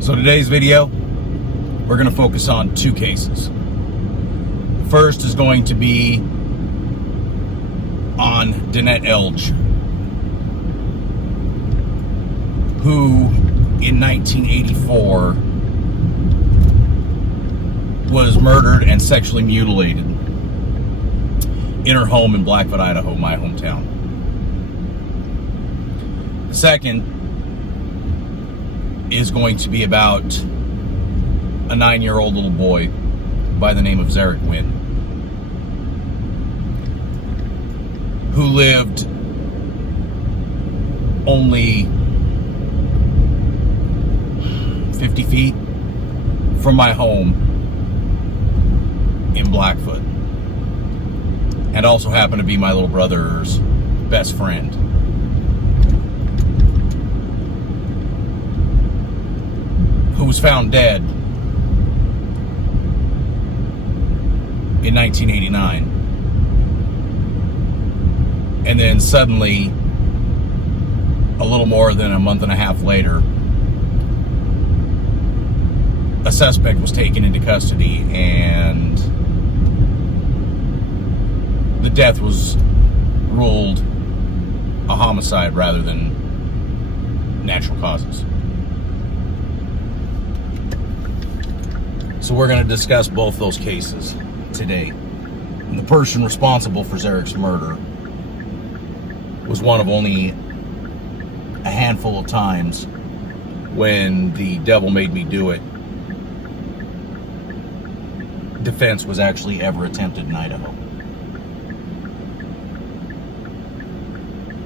So today's video, we're going to focus on two cases. First is going to be on Danette Elge, who in 1984 was murdered and sexually mutilated in her home in Blackfoot, Idaho, my hometown. The second is going to be about a 9-year-old little boy by the name of Zerik Wynn, who lived only 50 feet from my home in Blackfoot, and also happened to be my little brother's best friend. Who was found dead in 1989. And then suddenly, a little more than a month and a half later, a suspect was taken into custody and the death was ruled a homicide rather than natural causes. So we're going to discuss both those cases today. And the person responsible for Zarik's murder was one of only a handful of times when the devil made me do it defense was actually ever attempted in Idaho.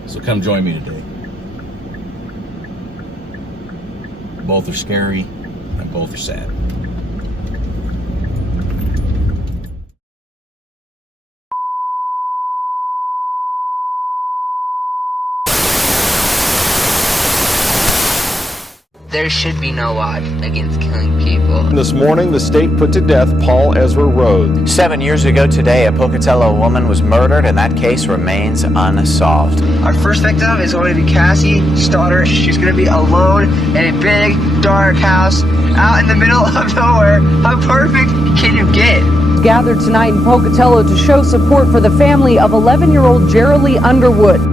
So come join me today. Both are scary and both are sad. There should be no law against killing people. This morning, the state put to death Paul Ezra Rhodes. 7 years ago today, a Pocatello woman was murdered, and that case remains unsolved. Our first victim is going to be Cassie's daughter. She's going to be alone in a big, dark house out in the middle of nowhere. How perfect can you get? Gathered tonight in Pocatello to show support for the family of 11-year-old Jerilee Underwood.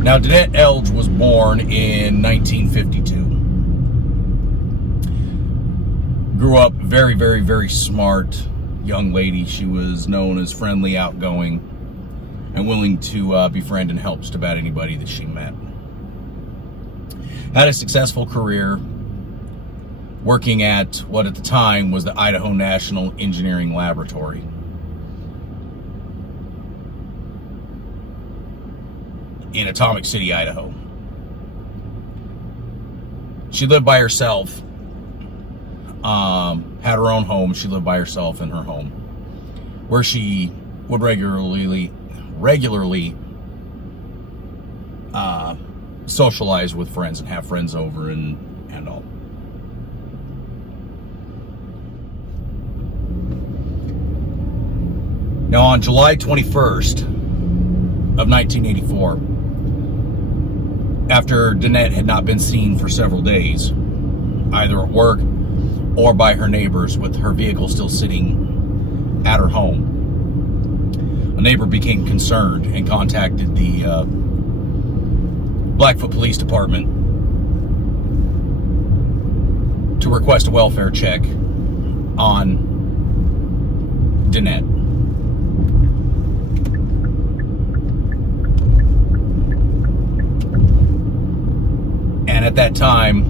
Now, Danette Elge was born in 1952. Grew up very, very, very smart young lady. She was known as friendly, outgoing, and willing to befriend and help just about anybody that she met. Had a successful career working at what at the time was the Idaho National Engineering Laboratory. In Atomic City, Idaho. She lived by herself, had her own home. She lived by herself in her home, where she would regularly socialize with friends and have friends over and all. Now, on July 21st of 1984, after Danette had not been seen for several days, either at work or by her neighbors, with her vehicle still sitting at her home, a neighbor became concerned and contacted the Blackfoot Police Department to request a welfare check on Danette. And at that time,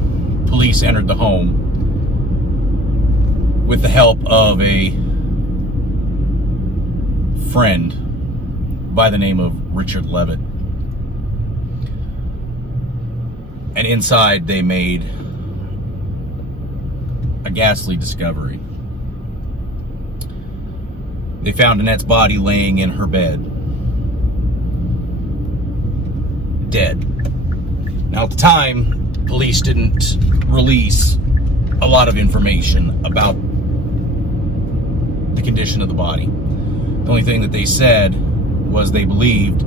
police entered the home with the help of a friend by the name of Richard Levitt. And inside they made a ghastly discovery. They found Danette's body laying in her bed, dead. Now, at the time, police didn't release a lot of information about the condition of the body. The only thing that they said was they believed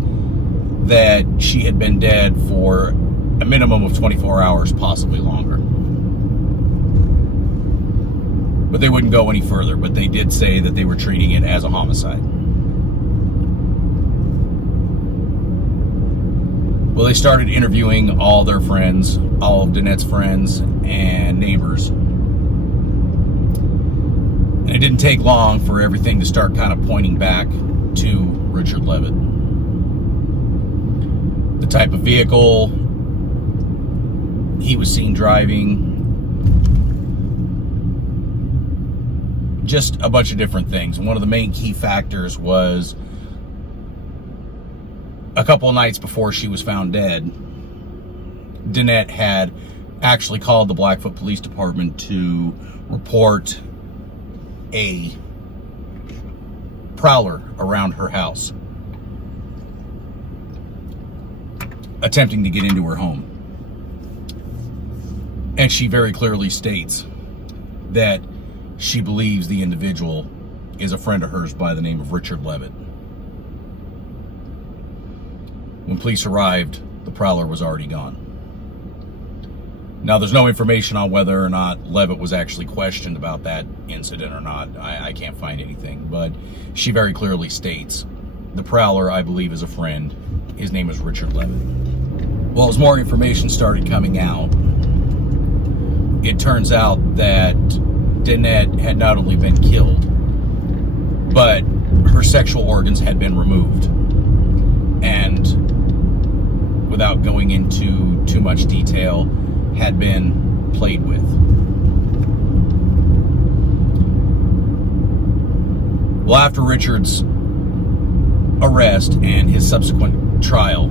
that she had been dead for a minimum of 24 hours, possibly longer. But they wouldn't go any further, but they did say that they were treating it as a homicide. Well, they started interviewing all their friends, all of Danette's friends and neighbors. And it didn't take long for everything to start kind of pointing back to Richard Levitt. The type of vehicle he was seen driving, just a bunch of different things. One of the main key factors was a couple of nights before she was found dead, Danette had actually called the Blackfoot Police Department to report a prowler around her house, attempting to get into her home. And she very clearly states that she believes the individual is a friend of hers by the name of Richard Levitt. When police arrived, the prowler was already gone. Now, there's no information on whether or not Levitt was actually questioned about that incident or not. I can't find anything, but she very clearly states the prowler, I believe, is a friend. His name is Richard Levitt. Well, as more information started coming out, it turns out that Danette had not only been killed, but her sexual organs had been removed. And without going into too much detail, had been played with. Well, after Richard's arrest and his subsequent trial,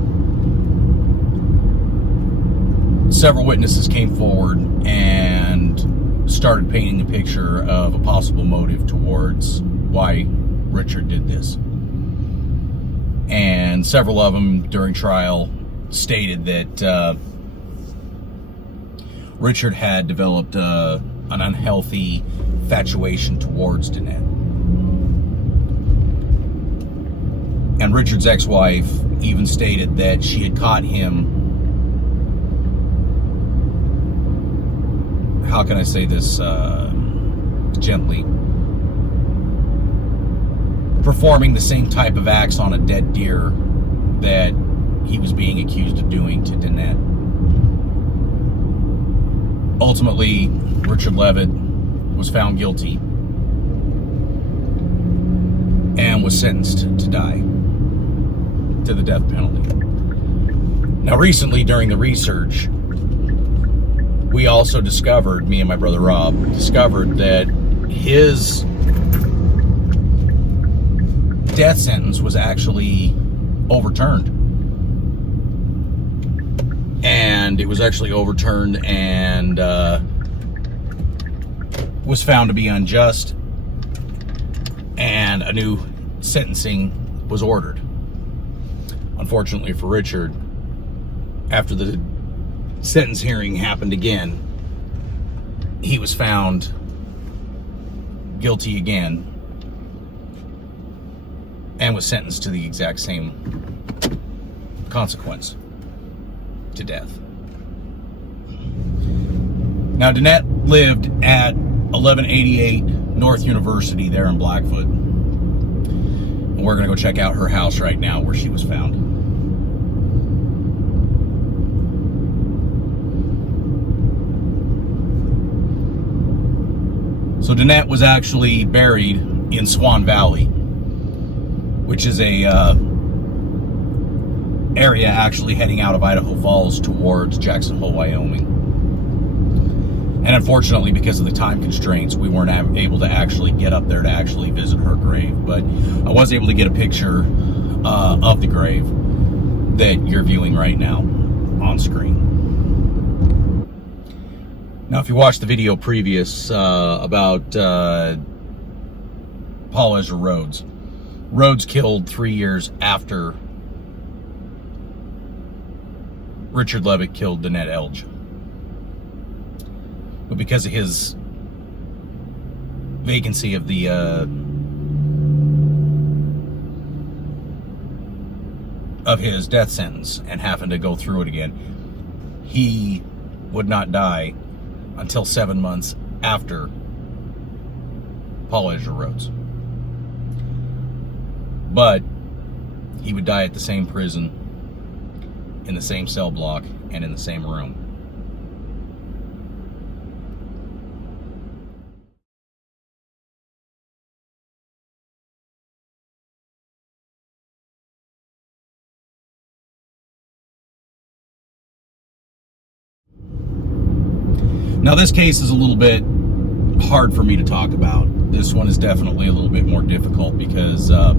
several witnesses came forward and started painting a picture of a possible motive towards why Richard did this. And several of them during trial stated that Richard had developed an unhealthy infatuation towards Danette. And Richard's ex-wife even stated that she had caught him, how can I say this gently, performing the same type of acts on a dead deer that he was being accused of doing to Danette. Ultimately, Richard Levitt was found guilty and was sentenced to die, to the death penalty. Now, recently during the research, we also discovered, me and my brother Rob, discovered that his death sentence was actually overturned. And it was actually overturned and was found to be unjust, and a new sentencing was ordered. Unfortunately for Richard, after the sentence hearing happened again, he was found guilty again and was sentenced to the exact same consequence, to death. Now, Danette lived at 1188 North University there in Blackfoot. And we're going to go check out her house right now where she was found. So Danette was actually buried in Swan Valley, which is a area actually heading out of Idaho Falls towards Jackson Hole, Wyoming. And unfortunately, because of the time constraints, we weren't able to actually get up there to actually visit her grave. But I was able to get a picture of the grave that you're viewing right now on screen. Now, if you watched the video previous about Paul Ezra Rhodes, Rhodes killed 3 years after Richard Levitt killed Danette Elge. But because of his vacancy of the of his death sentence and having to go through it again, he would not die until 7 months after Paul Ezra Rhodes. But he would die at the same prison, in the same cell block, and in the same room. Now, this case is a little bit hard for me to talk about. This one is definitely a little bit more difficult because I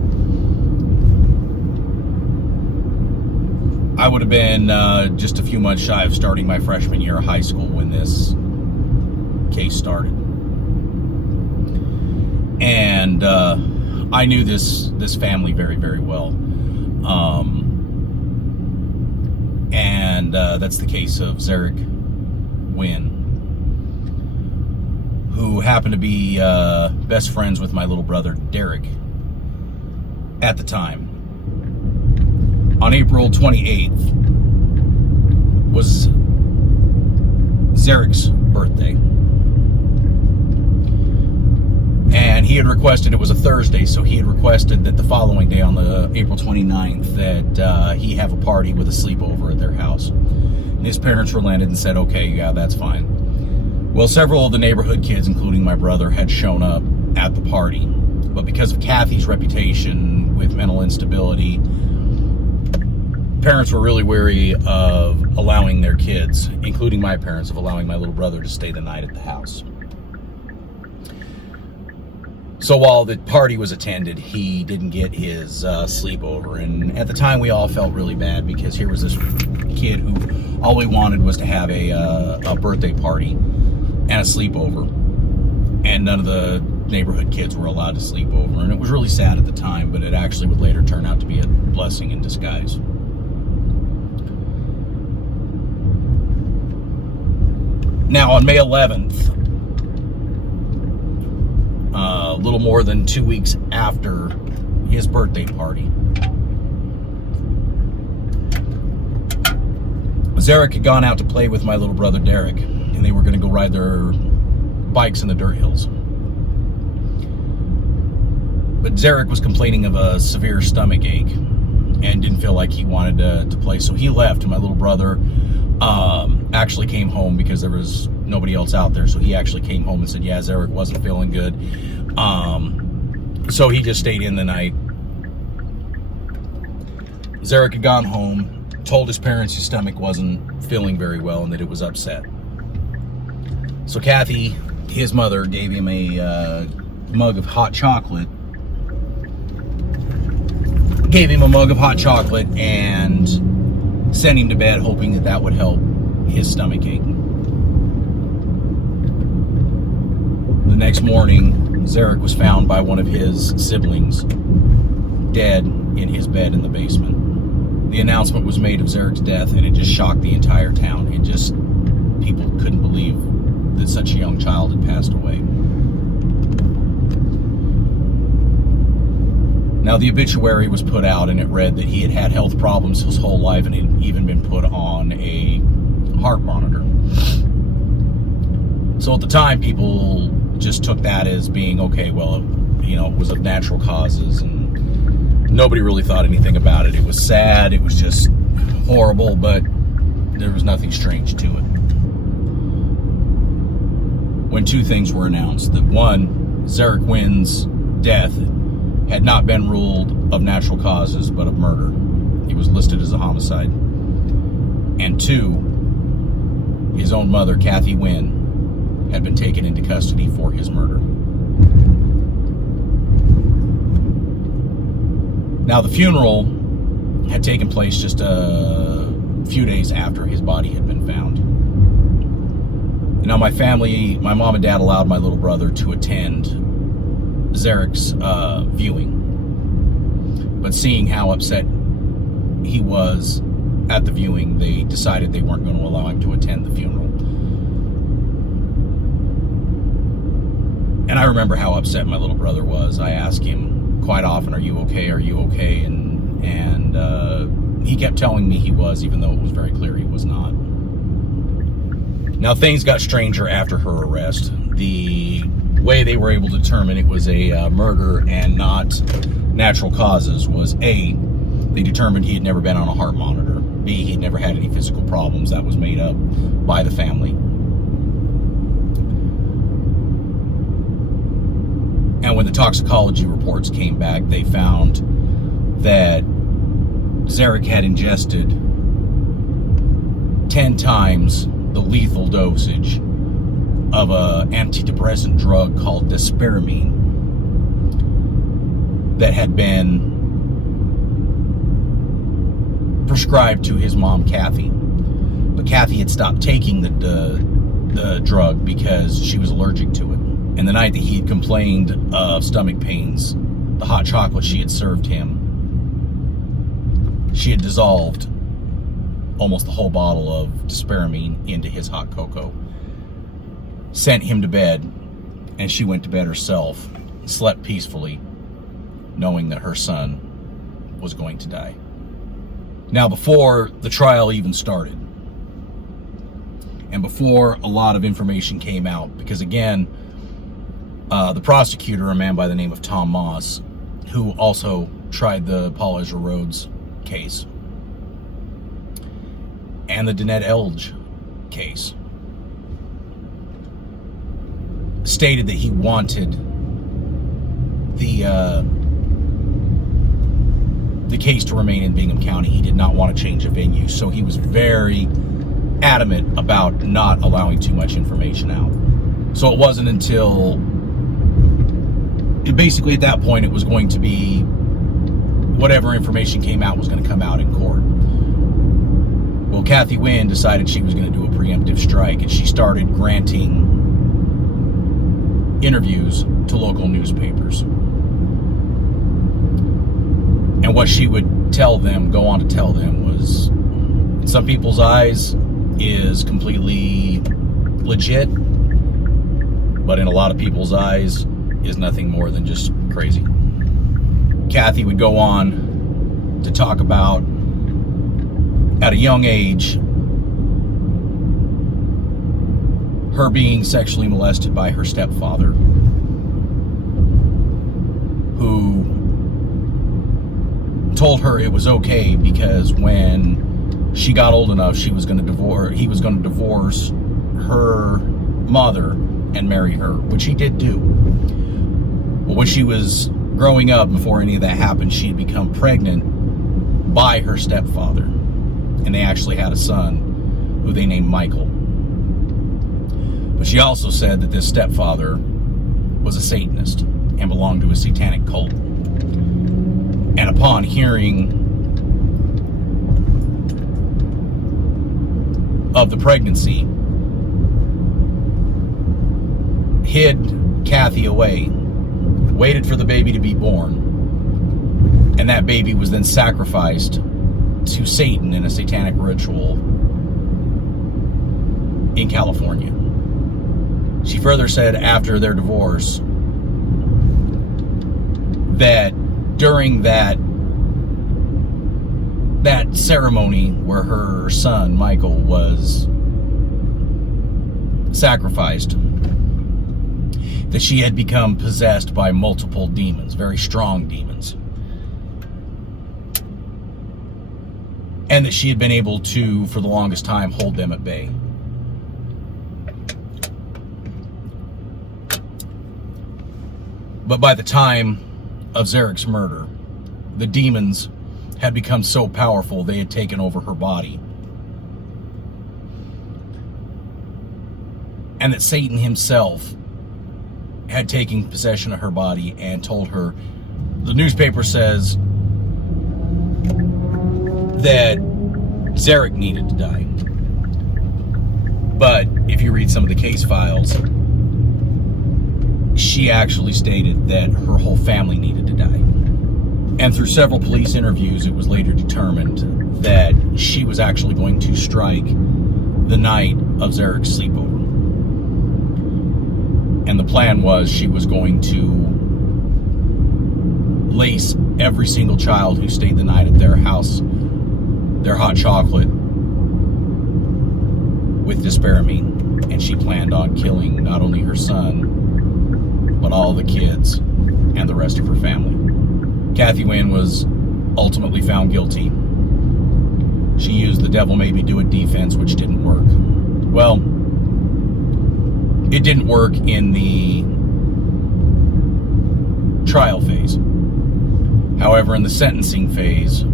would have been just a few months shy of starting my freshman year of high school when this case started. And I knew this family very, very well. And that's the case of Zerik Wynn, who happened to be best friends with my little brother Derek at the time. On April 28th was Zerik's birthday. And he had requested, it was a Thursday, so he had requested that the following day, on the April 29th, that he have a party with a sleepover at their house. And his parents relented and said, okay, yeah, that's fine. Well, several of the neighborhood kids, including my brother, had shown up at the party. But because of Kathy's reputation with mental instability, parents were really wary of allowing their kids, including my parents, of allowing my little brother to stay the night at the house. So while the party was attended, he didn't get his sleepover. And at the time, we all felt really bad because here was this kid who all we wanted was to have a birthday party and a sleepover, and none of the neighborhood kids were allowed to sleep over. And it was really sad at the time, but it actually would later turn out to be a blessing in disguise. Now, on May 11th, a little more than 2 weeks after his birthday party, Zarek had gone out to play with my little brother Derek, and they were going to go ride their bikes in the dirt hills. But Zarek was complaining of a severe stomach ache and didn't feel like he wanted to play, so he left, and my little brother actually came home because there was nobody else out there. So he actually came home and said, yeah, Zarek wasn't feeling good. So he just stayed in the night. Zarek had gone home, told his parents his stomach wasn't feeling very well and that it was upset. So Kathy, his mother, gave him a mug of hot chocolate. And sent him to bed, hoping that that would help his stomach ache. The next morning, Zarek was found by one of his siblings dead in his bed in the basement. The announcement was made of Zarek's death, and it just shocked the entire town. People couldn't believe that such a young child had passed away. Now, the obituary was put out, and it read that he had had health problems his whole life and had even been put on a heart monitor. So at the time, people just took that as being, okay, well, you know, it was of natural causes, and nobody really thought anything about it. It was sad, it was just horrible, but there was nothing strange to it. When two things were announced, that one, Zerik Wynn's death had not been ruled of natural causes, but of murder. He was listed as a homicide. And two, his own mother, Kathy Wynn, had been taken into custody for his murder. Now, the funeral had taken place just a few days after his body had been found. Now, my family, my mom and dad allowed my little brother to attend Zarek's viewing. But seeing how upset he was at the viewing, they decided they weren't going to allow him to attend the funeral. And I remember how upset my little brother was. I asked him quite often, "Are you okay? Are you okay?" And he kept telling me he was, even though it was very clear he was not. Now, things got stranger after her arrest. The way they were able to determine it was a murder and not natural causes was A, they determined he had never been on a heart monitor. B, he'd never had any physical problems. That was made up by the family. And when the toxicology reports came back, they found that Zarek had ingested 10 times the lethal dosage of an antidepressant drug called desperamine that had been prescribed to his mom, Kathy. But Kathy had stopped taking the drug because she was allergic to it. And the night that he had complained of stomach pains, the hot chocolate she had served him, she had dissolved almost the whole bottle of desperamine into his hot cocoa, sent him to bed, and she went to bed herself, slept peacefully, knowing that her son was going to die. Now, before the trial even started, and before a lot of information came out, because again, the prosecutor, a man by the name of Tom Moss, who also tried the Paul Ezra Rhodes case and the Danette Elge case, stated that he wanted the case to remain in Bingham County. He did not want to change the venue, so he was very adamant about not allowing too much information out. So it wasn't until basically at that point it was going to be whatever information came out was going to come out in court. Well, Kathy Wynn decided she was going to do a preemptive strike, and she started granting interviews to local newspapers. And what she would tell them, go on to tell them, was in some people's eyes is completely legit, but in a lot of people's eyes is nothing more than just crazy. Kathy would go on to talk about, at a young age, her being sexually molested by her stepfather, who told her it was okay because when she got old enough, he was going to divorce her mother and marry her, which he did do. But when she was growing up, before any of that happened, she had become pregnant by her stepfather, and they actually had a son who they named Michael. But she also said that this stepfather was a Satanist and belonged to a satanic cult. And upon hearing of the pregnancy, hid Kathy away, waited for the baby to be born, and that baby was then sacrificed to Satan in a satanic ritual in California. She further said after their divorce that during that ceremony where her son Michael was sacrificed, that she had become possessed by multiple demons, very strong demons, and that she had been able to, for the longest time, hold them at bay. But by the time of Zarek's murder, the demons had become so powerful they had taken over her body. And that Satan himself had taken possession of her body and told her, the newspaper says that Zarek needed to die. But if you read some of the case files, she actually stated that her whole family needed to die. And through several police interviews, it was later determined that she was actually going to strike the night of Zarek's sleepover. And the plan was she was going to lace every single child who stayed the night at their house, their hot chocolate, with despairamine. And she planned on killing not only her son, but all the kids and the rest of her family. Kathy Wynn was ultimately found guilty. She used the devil made me do it defense, which didn't work. Well, it didn't work in the trial phase. However, in the sentencing phase,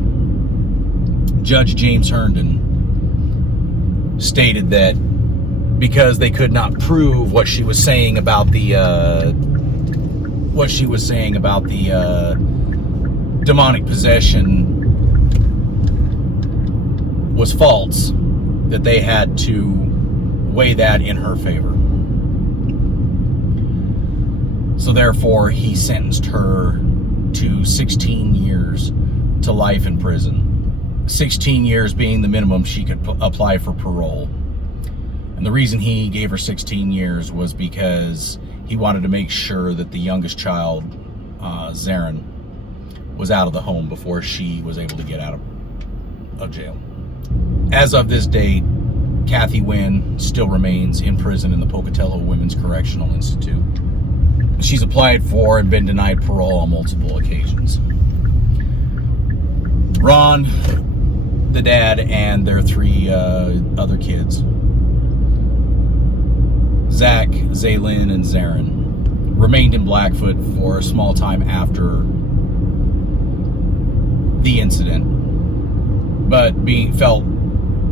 Judge James Herndon stated that because they could not prove what she was saying about the demonic possession was false, that they had to weigh that in her favor. So therefore, he sentenced her to 16 years to life in prison. 16 years being the minimum she could apply for parole. And the reason he gave her 16 years was because he wanted to make sure that the youngest child, Zarin, was out of the home before she was able to get out of jail. As of this date, Kathy Wynn still remains in prison in the Pocatello Women's Correctional Institute. She's applied for and been denied parole on multiple occasions. Ron, the dad, and their three other kids, Zach, Zaylin, and Zarin, remained in Blackfoot for a small time after the incident, but felt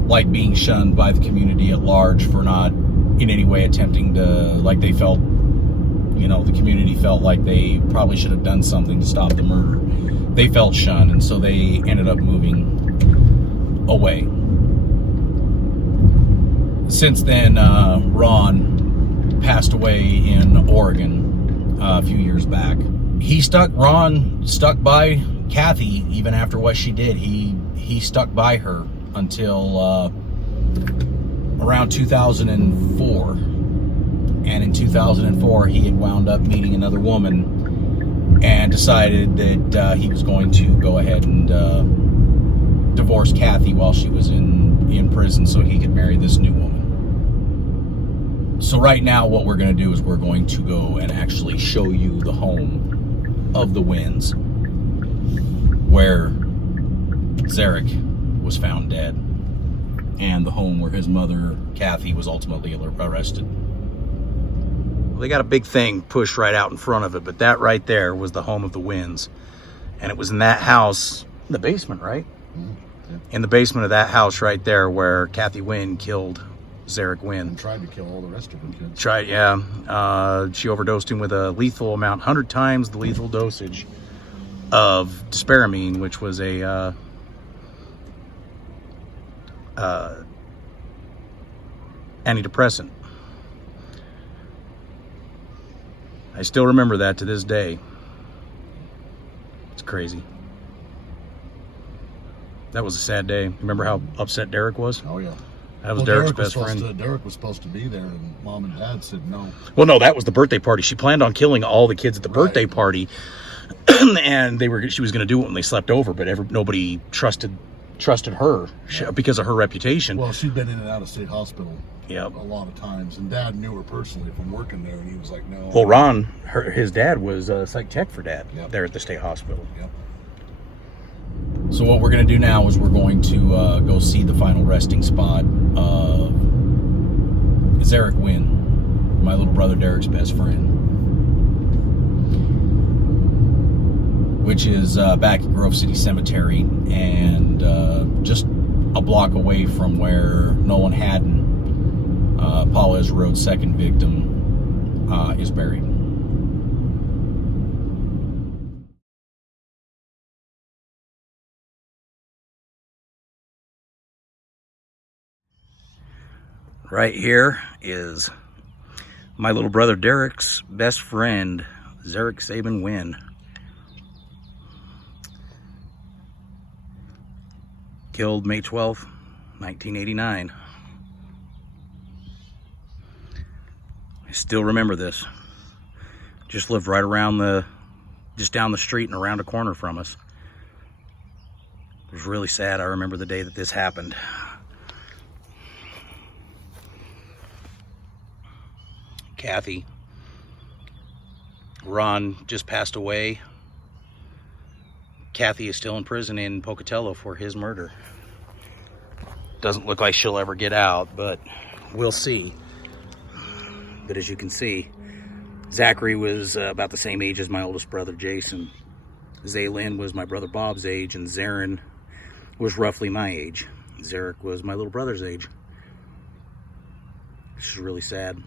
like being shunned by the community at large for not in any way attempting to, like they felt, the community felt like they probably should have done something to stop the murder. They felt shunned, and so they ended up moving away. Since then, Ron passed away in Oregon a few years back. Ron stuck by Kathy even after what she did. He stuck by her until around 2004. And in 2004, he had wound up meeting another woman and decided that he was going to go ahead and divorce Kathy while she was in prison so he could marry this new woman. So right now, what we're going to do is we're going to go and actually show you the home of the Wynns, where Zarek was found dead, and the home where his mother, Kathy, was ultimately arrested. Well, they got a big thing pushed right out in front of it, but that right there was the home of the Wynns. And it was in that house, in the basement, right? Mm-hmm. Yeah. In the basement of that house right there where Kathy Wynn killed Zerik Wynn. And tried to kill all the rest of her kids. She overdosed him with a lethal amount, 100 times the lethal dosage of despairamine, which was a antidepressant. I still remember that to this day. It's crazy. That was a sad day. Remember how upset Derek was? Oh, yeah. That was Derek's best friend. Derek was supposed to be there, and Mom and Dad said no. Well, no, that was the birthday party. She planned on killing all the kids at the birthday party, and she was going to do it when they slept over, but nobody trusted her because of her reputation. Well, she'd been in and out of state hospital a lot of times, and Dad knew her personally from working there, and he was like, no. Well, Ron, his dad was psych tech for Dad there at the state hospital. Yep. So what we're going to do now is we're going to go see the final resting spot of Zerik Wynn, my little brother Derek's best friend, which is back at Grove City Cemetery, and just a block away from where Nolan Haddon, Paul Ezra Road's second victim, is buried. Right here is my little brother Derek's best friend, Zerik Wynn. Killed May 12th, 1989. I still remember this. Just lived right around just down the street and around a corner from us. It was really sad. I remember the day that this happened. Kathy. Ron just passed away. Kathy is still in prison in Pocatello for his murder. Doesn't look like she'll ever get out, but we'll see. But as you can see, Zachary was about the same age as my oldest brother, Jason. Zaylin was my brother Bob's age, and Zarin was roughly my age. Zarek was my little brother's age. This is really sad.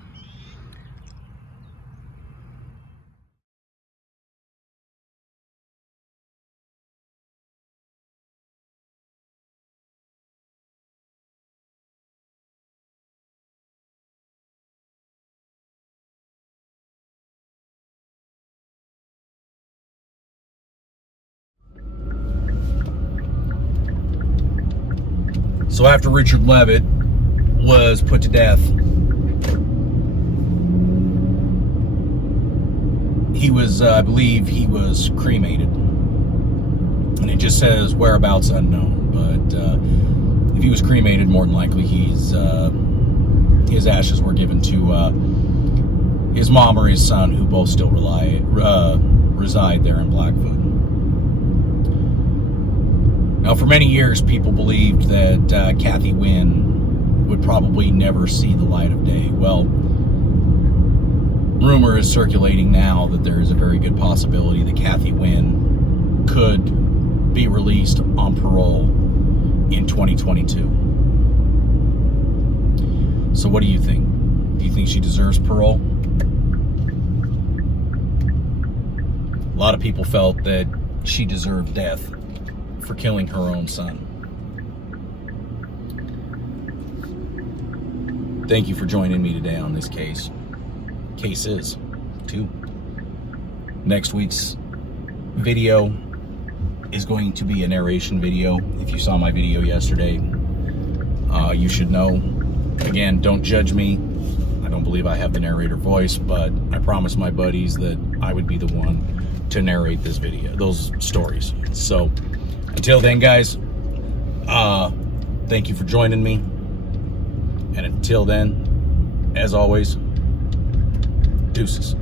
So after Richard Levitt was put to death, he was, I believe he was cremated. And it just says whereabouts unknown. But if he was cremated, more than likely his ashes were given to his mom or his son, who both still reside there in Blackfoot. Now, for many years, people believed that Kathy Wynn would probably never see the light of day. Well, rumor is circulating now that there is a very good possibility that Kathy Wynn could be released on parole in 2022. So what do you think? Do you think she deserves parole? A lot of people felt that she deserved death for killing her own son. Thank you for joining me today on this case. Cases 2. Next week's video is going to be a narration video. If you saw my video yesterday, you should know. Again, don't judge me. I don't believe I have the narrator voice, but I promised my buddies that I would be the one to narrate this video, those stories. So until then, guys, thank you for joining me. And until then, as always, deuces.